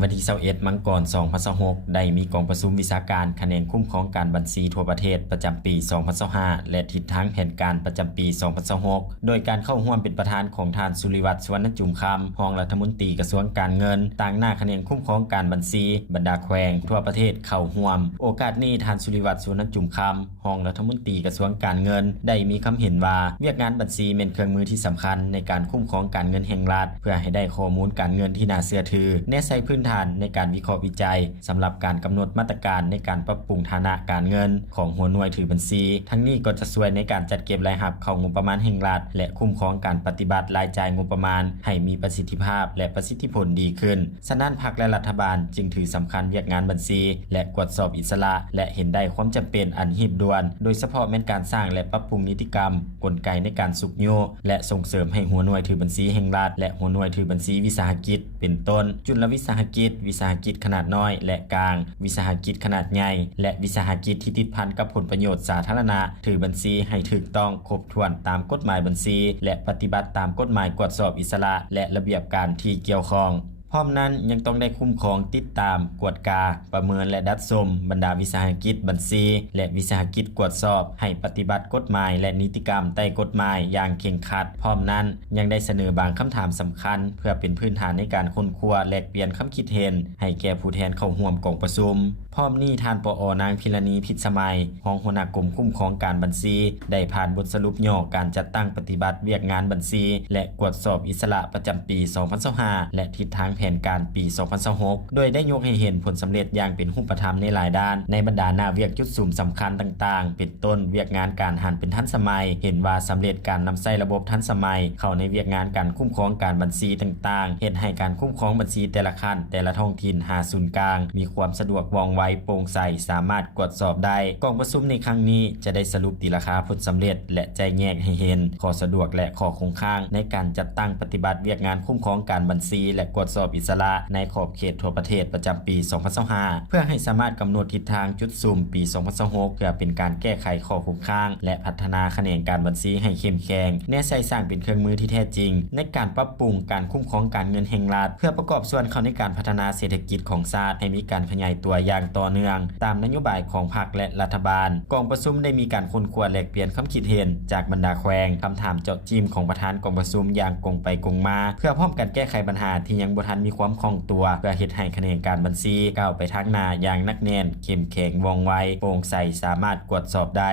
วันที่21มังกร2026ได้มีกองประชุมวิชาการคะแนนคุ้มครองการบัญชีทั่วประเทศประจำปี2025และทิศทางแผนการประจำปี2026โดยการเข้าร่วมเป็นประธานของท่านสุริวัฒน์ สุวรรณจุมคำรองรัฐมนตรีกระทรวงการเงินต่างหน้าคะแนนคุ้มครองการบัญชีบรรดาแขวงทั่วประเทศเข้าร่วมโอกาสนี้ท่านสุริวัฒน์ สุวรรณจุมคำรองรัฐมนตรีกระทรวงการเงินได้มีคำเห็นว่าเวียกงานบัญชีเป็นเครื่องมือที่สำคัญในการคุ้มครองการเงินแห่งรัฐเพื่อให้ได้ข้อมูลการเงินที่น่าเชื่อถือแนใช้พื้นฐานในการวิเคราะห์วิจัยสำหรับการกำหนดมาตรการในการปรับปรุงฐานะการเงินของหัวหน่วยถือบัญชีทั้งนี้ก็จะช่วยในการจัดเก็บรายรับเข้างบประมาณแห่งรัฐและคุ้มครองการปฏิบัติรายจ่ายงบประมาณให้มีประสิทธิภาพและประสิทธิผลดีขึ้นฉะนั้นพรรคและรัฐบาลจึงถือสำคัญเวียกงานบัญชีและกวดสอบอิสระและเห็นได้ความจำเป็นอันหีบด่วนโดยเฉพาะแม้นการสร้างและปรับปรุงนิติกรรมกลไกในการสุกโยและส่งเสริมให้หัวหน่วยถือบัญชีแห่งรัฐและหัวหน่วยถือบัญชีวิสาหกิจเป็นต้นจุลวิสาหกิจวิสาหกิจขนาดน้อยและกลางวิสาหกิจขนาดใหญ่และวิสาหกิจที่ติดพันกับผลประโยชน์สาธารณะถือบัญชีให้ถูกต้องครบถ้วนตามกฎหมายบัญชีและปฏิบัติตามกฎหมายกวดสอบอิสระและระเบียบการที่เกี่ยวข้องพร้อมนั้นยังต้องได้คุ้มครองติดตามกวดกาประเมินและดัดสมบรรดาวิสาหกิจบัญชีและวิสาหกิจกวดสอบให้ปฏิบัติกฎหมายและนิติกรรมใต้กฎหมายอย่างเคร่งครัดพร้อมนั้นยังได้เสนอบางคำถามสำคัญเพื่อเป็นพื้นฐานในการค้นคว้าแลกเปลี่ยนคำคิดเห็นให้แก่ผู้แทนเข้าร่วมกองประชุมพร้อมนี้ท่านปอนางพิรณีพิษสมัยรองหัวหน้ากรมคุ้มครองการบัญชีได้ผ่านบทสรุปย่อการจัดตั้งปฏิบัติเวียกงานบัญชีและกวดสอบอิสระประจำปี2025และทิศทางแผนการปี2026โดยได้ยกให้เห็นผลสำเร็จอย่างเป็นรูปธรรมในหลายด้านในบรรดาหน้าเวียกจุดสูมสำคัญต่างๆเป็นต้นเวียกงานการหันเป็นทันสมัยเห็นว่าสำเร็จการนำใช้ระบบทันสมัยเข้าในเวียกงานการคุ้มครองการบัญชีต่างๆเฮ็ดให้การคุ้มครองบัญชีแต่ละขั้นแต่ละท้องถิ่นหาศูนย์กลางมีความสะดวกว่องไวโปร่งใสสามารถกวดสอบได้กองประชุมในครั้งนี้จะได้สรุปตีราคาผลสำเร็จและใจแยกให้เห็นข้อสะดวกและข้อคงค้างในการจัดตั้งปฏิบัติเวียกงานคุ้มครองการบัญชีและกวดสอบอิสระในขอบเขตทั่วประเทศประจำปี2025เพื่อให้สามารถกำหนดทิศทางจุดสูมปี2026เพื่อเป็นการแก้ไขข้อคงค้างและพัฒนาคะแนนการบัญชีให้เข้มแข็งแนใช้สร้างเป็นเครื่องมือที่แท้จริงในการปรับปรุงการคุ้มครองการเงินแห่งรัฐเพื่อประกอบส่วนเข้าในการพัฒนาเศรษฐกิจของชาติให้มีการขยายตัวอย่างต่อเนื่องตามนโยบายของพรรคและรัฐบาลกองประชุมได้มีการค้นคว้าแลกเปลี่ยนคำคิดเห็นจากบรรดาแขวงคำถามเจาะจิ้มของประธานกองประชุมอย่างกงไปกงมาเพื่อพร้อมกันแก้ไขปัญหาที่ยังบ่ทันมีความคล่องตัวเพื่อเฮ็ดให้คะแนนการบัญชีก้าวไปทางหน้าอย่างนักแน่นเข้มแข็งว่องไวโปร่งใสสามารถกวดสอบได้